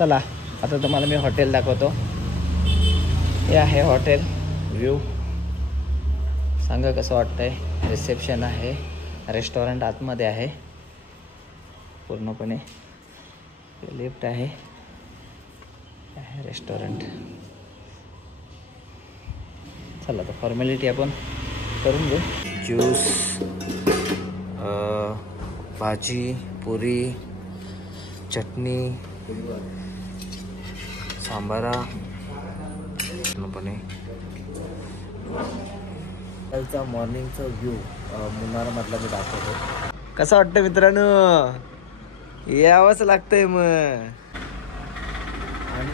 चला आता तुम्हाला मी हॉटेल दाखवतो. हे आहे हॉटेल. व्ह्यू सांगा कसं वाटतंय. रिसेप्शन आहे. रेस्टॉरंट आतमध्ये आहे पूर्णपणे. लिफ्ट आहे. रेस्टॉरंट. चला तर फॉर्मॅलिटी आपण करून घेऊ. ज्यूस, भाजी, पुरी, चटणी, सांबारा पूर्णपणे. कालचा मॉर्निंगचा व्ह्यू मुन्नारमधला मी दाखवतो. कसं वाटतं मित्रांनो. यावंच लागतंय मग. आणि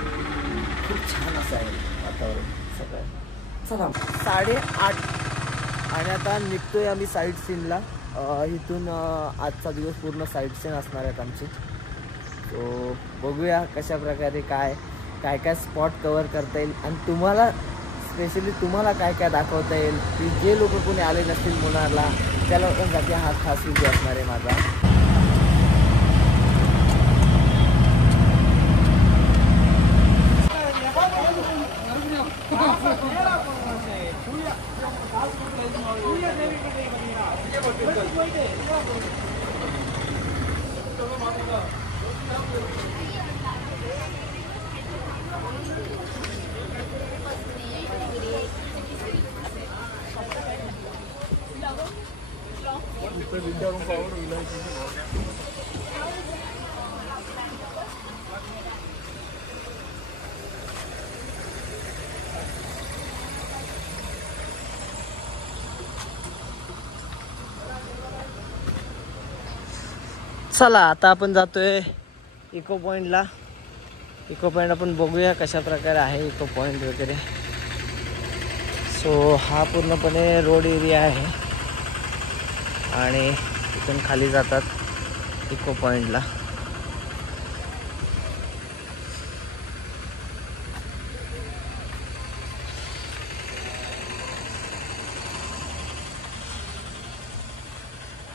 खूप छान असं आहे वातावरण सगळं. चला 8:30 आणि आता निघतोय आम्ही साईट सीनला. इथून आजचा दिवस पूर्ण साईट सीन असणार आहेत आमची. सो बघूया कशा प्रकारे काय स्पॉट कवर करता येईल आणि तुम्हाला स्पेशली तुम्हाला काय दाखवता येईल की जे लोक कोणी आले नसतील मुन्नारला त्या लोकांसाठी हा खास व्हिडिओ असणार आहे माझा. चला आता आपण जातोय इको पॉइंटला. इको पॉइंट आपण बघूया कशा प्रकारे आहे इको पॉइंट वगैरे. सो हा पूर्णपणे रोड एरिया आहे आणि इथून खाली जातात इको पॉइंटला.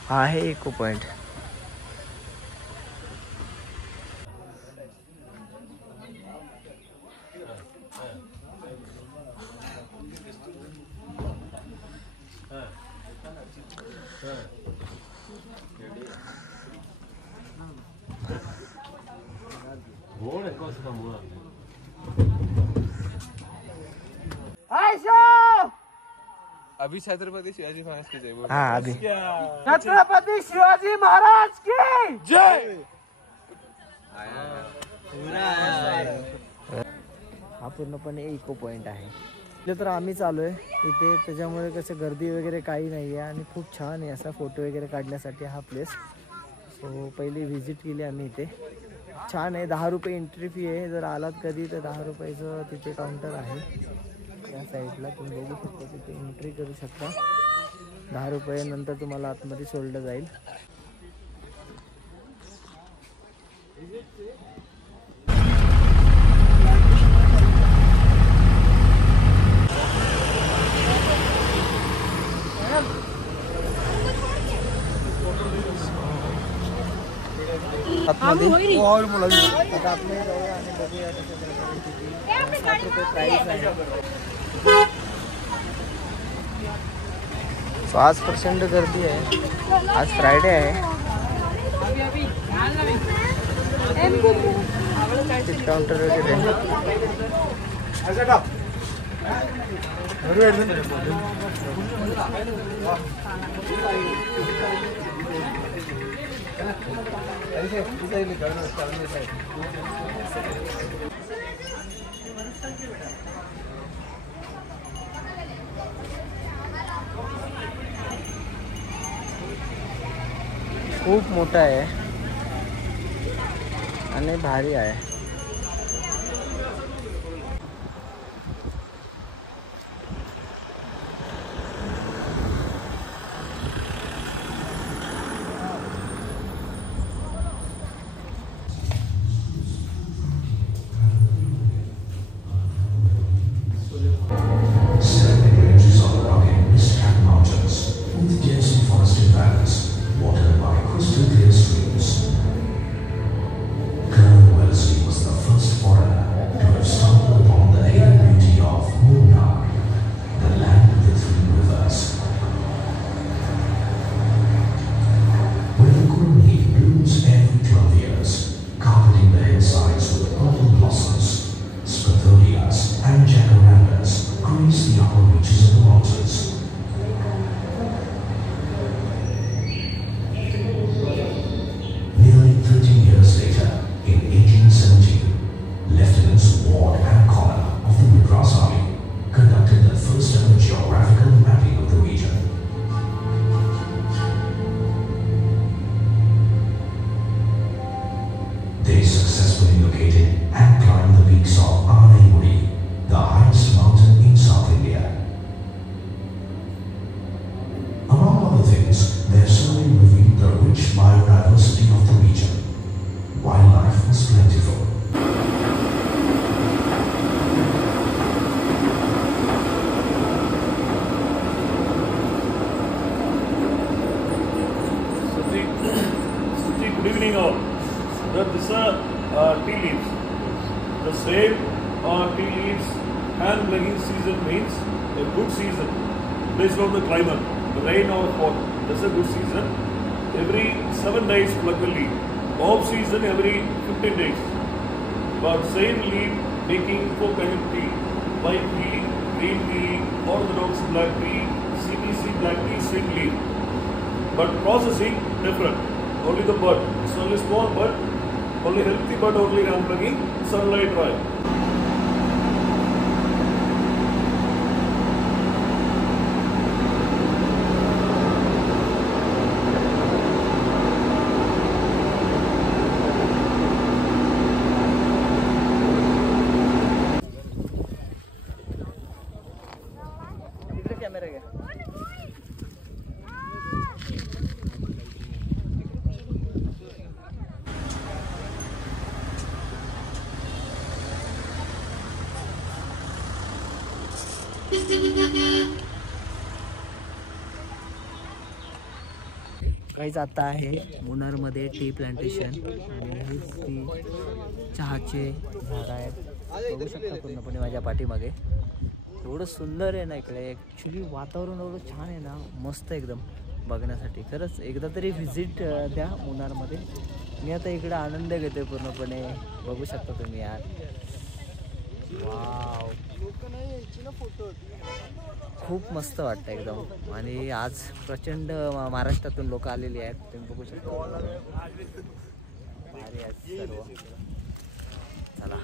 हा आहे इको पॉइंट. अभी छत्रपति शिवाजी महाराज की जय बोल. हाँ अभी छत्रपति शिवाजी महाराज की जय. हा पूर्णपणे इको पॉइंट आहे. तर आम्ही चालू आहे इथे. त्याच्यामुळे कसं गर्दी वगैरे काही नाही आहे आणि खूप छान आहे असा फोटो वगैरे काढण्यासाठी हा प्लेस. सो पहिली व्हिजिट केली आम्ही इथे. छान आहे. 10 रुपये एंट्री फी आहे. जर आलात कधी तर 10 रुपयाचं तिथे काउंटर आहे. या साईडला तुम्ही बघू शकता. तिथे एंट्री करू शकता. 10 रुपये नंतर तुम्हाला आतमध्ये सोडलं जाईल. आतमध्ये और मुलांनी आता आपल्या जाऊया आणि बघूया कशा प्रकारे. 7 रुपये प्राईस आहे. सो आज प्रचंड गर्दी आहे. आज फ्रायडे आहे. तिकीट काउंटर वगैरे खूप मोठा आहे आणि भारी आहे. Watered by crystal clear streams. Colonel Wellesley beginning of these are tea leaves. The same tea leaves hand plugging season means a good season based on the climate, the rain or fog. That's a good season. Every 7 days plug a leaf. Off season every 15 days. But same leaf making 4 kind of tea. White tea, green tea, orthodox black tea, CBC black tea, sweet leaf. But processing different. Only the bud. It's only small bud. Only healthy bud only hand plugging. Sunlight dry. Camera घ्या. काहीच आता आहे मुन्नारमध्ये tea plantation आणि हेच ती चहाचे झाडं आहेत. बघू शकता पूर्णपणे माझ्या पाठीमागे. एवढं सुंदर आहे ना इकडे. ॲक्च्युली वातावरण एवढं छान आहे ना, मस्त एकदम बघण्यासाठी. खरंच एकदा तरी व्हिजिट द्या मुन्नारमध्ये. मी आता इकडे आनंद घेते पूर्णपणे. बघू शकता तुम्ही यार. वाव, खूप मस्त वाटतं एकदम. आणि आज प्रचंड महाराष्ट्रातून लोक आलेली आहेत. तुम्ही बघू शकता. भारी आहेत सर्व. चला.